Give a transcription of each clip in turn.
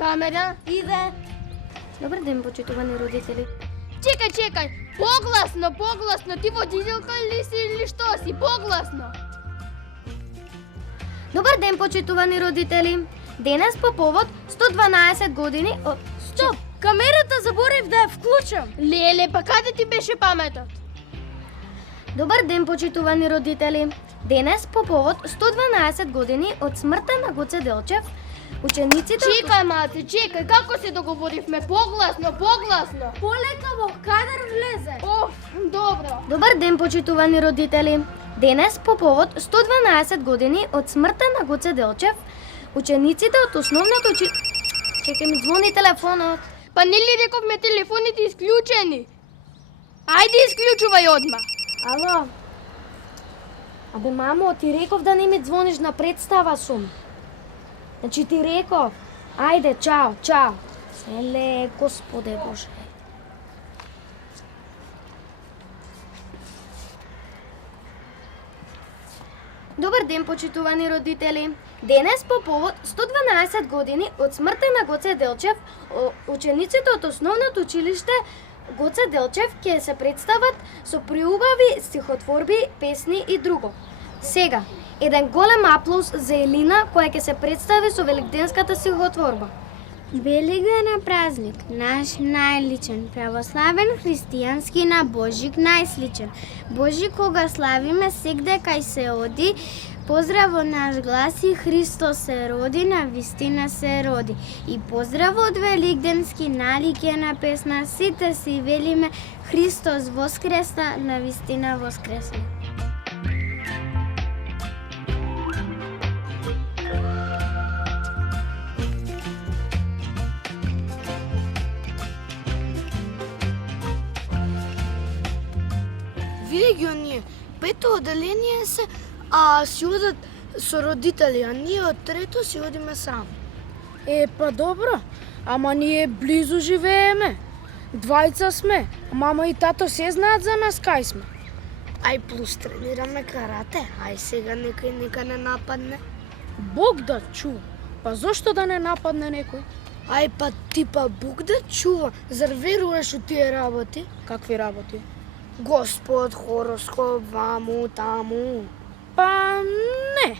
Камера. Иде. Добар ден, почитувани родители. Чекай, погласно, ти водителка ли си или што си? Погласно. Добар ден, почитувани родители. Денес по повод 112 години од... Стоп, камерата заборав да ја вклучам. Леле, па каде ти беше паметот? Добар ден, почитувани родители. Денес по повод 112 години од смртта на Гоце Делчев, учениците... Чекај, малце, чекај, како се договоривме? Погласно. Полека во кадар влезе. Оф, добро. Добар ден, почитувани родители. Денес по повод 112 години од смртта на Гоце Делчев, учениците од основното Чекај, ми звони телефонот. Па нели рековме телефоните исклучени? Ајде, исклучувај одма. Ало. Абе, мамо, ти реков да не ми звониш на представа сум. Значи ти реков. Ајде, чао. Еле, Господе Боже. Добар ден, почитувани родители. Денес по повод 112 години од смртта на Гоце Делчев, учениците од основното училиште Гоце Делчев ќе се представат со приубави стихотворби, песни и друго. Сега, еден голем аплауз за Елина која ќе се представи со великденската стихотворба. Великден е празник, наш најличен, православен, христијански на Божик најсличен. Божик кога славиме сегде кај се оди, поздраво наш гласи, Христос се роди, на вистина се роди. И поздраво од великденски наликена песна, сите си велиме, Христос воскресна, на вистина воскресна. Види ги оние, пето оделение се, а си одат со родители, а ние од трето си одиме сами. Па добро, ама ние близу живееме. Двајца сме, мама и тато се знаат за нас кај сме. Ај плюс тренираме карате, ај сега нека не нападне. Бог да чува, па зошто да не нападне некој? Ај па типа Бог да чува, зар веруваш у тие работи? Какви работи? Господ, хороскоп, ваму, таму. Па не.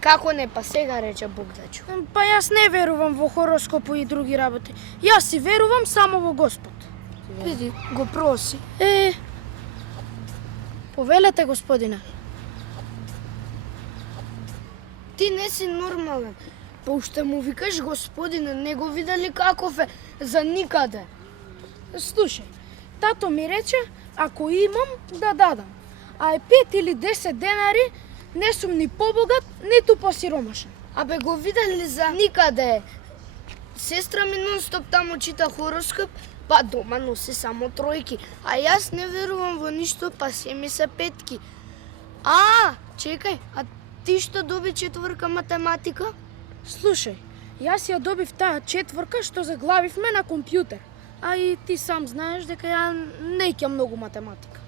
Како не, па сега рече Бог да чува. Па јас не верувам во хороскопу и други работи. Јас си верувам само во Господ. Види, го проси. Повелете, господине. Ти не си нормален. Па уште му викаш господине, не го видели каков е за никаде. Слушај, тато ми рече, ако имам, да дадам. А е 5 или 10 денари, не сум ни побогат, ниту посиромашен. Абе го видели за никаде. Сестра ми нон-стоп таму чита хороскоп, па дома носи само тројки. А јас не верувам во ништо, па се ми се петки. Чекај, а ти што доби четворка математика? Слушај, јас ја добив таа четворка што заглавивме на компјутер. А и ти сам знаеш дека ја не ќе многу математика.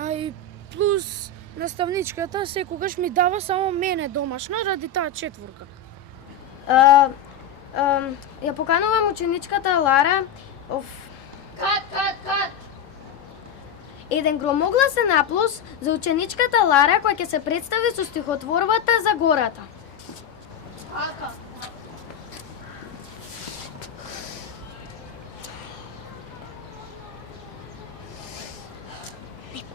А и плюс наставничката секогаш ми дава само мене домашно ради таа четворка. Ја поканувам ученичката Лара. Кат. Еден громогласен аплауз за ученичката Лара која ќе се представи со стихотворбата за гората. Ака.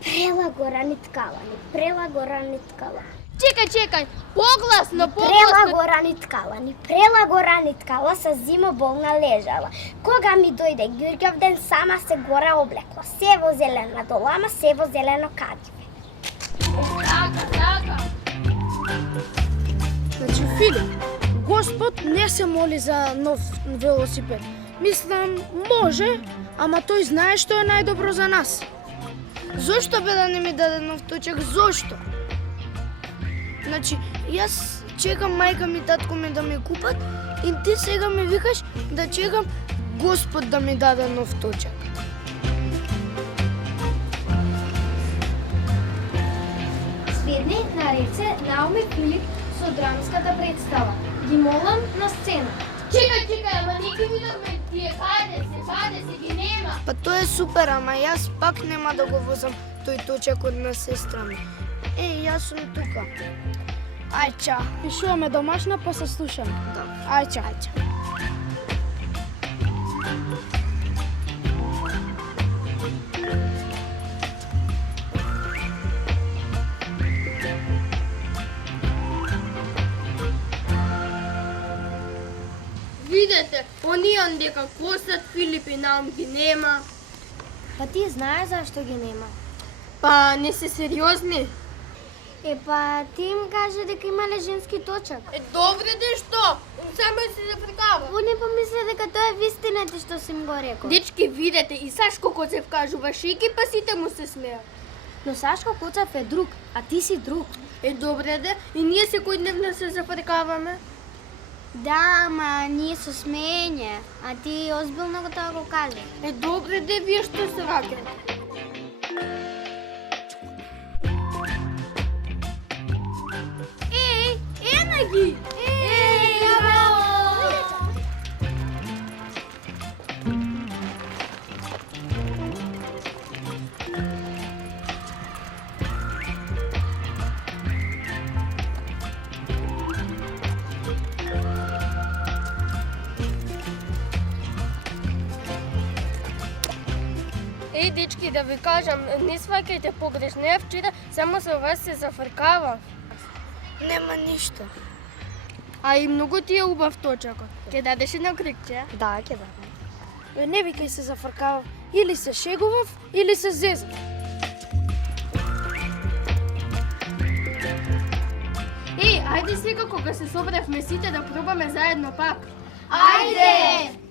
Прела гора ниткала, ни прела гора ниткала. Чекај, погласно. Прела гора ниткала, ни прела гора ниткала, са зимо болна лежала. Кога ми дојде Ѓурѓов ден, сама се гора облекла. Сево зелена долама, сево зелено кадиве. Така. Значи, Филип, Господ не се моли за нов велосипед. Мислам, може, ама тој знае што е најдобро за нас. Зошто бе да не ми даде нов точак? Зошто? Значи, јас чекам мајка ми, татко ми да ми купат и ти сега ми викаш да чекам Господ да ми даде нов точак. Следни на ред се Науми Филип со драмската представа Ги молам на сцена. Чекай, ама не ги видовме тие, каде се, ги нема. Па тоа е супер, ама јас пак нема да го возам тој точак од на сестра ми. Јас сум тука. Ајча, пишуваме домашна, па се слушаме. Да. Ајча. Видете, оние дека косат, Филип и нам ги нема. Па ти знаеш зашто ги нема. Па не се сериозни. Па ти им кажи дека имале женски точак. Добре де што? Само се зафркава. Во не помисля дека тоа е вистината што си им го рекол. Дечки, видете, и Сашко Коцев кажуваше и па сите му се смеа. Но Сашко Коцев е друг, а ти си друг. Добре де, и ние секојдневно се зафркаваме. Да, ама ние со смеење, а ти озбилно го тоа го кажа. Добре де, вие што се раѓате? Ена ги! Дечки, да ви кажам, не сваќајте погрешно. Ја вчера само со вас се зафркава. Нема ништо. А и многу ти е убав точакот. Ке дадеш едно крикче? Да, ќе дадам. Не викај се зафркавав. Или се шегував, или се зезав. Ајде сега кога се собравме сите да пробаме заедно пак. Ајде!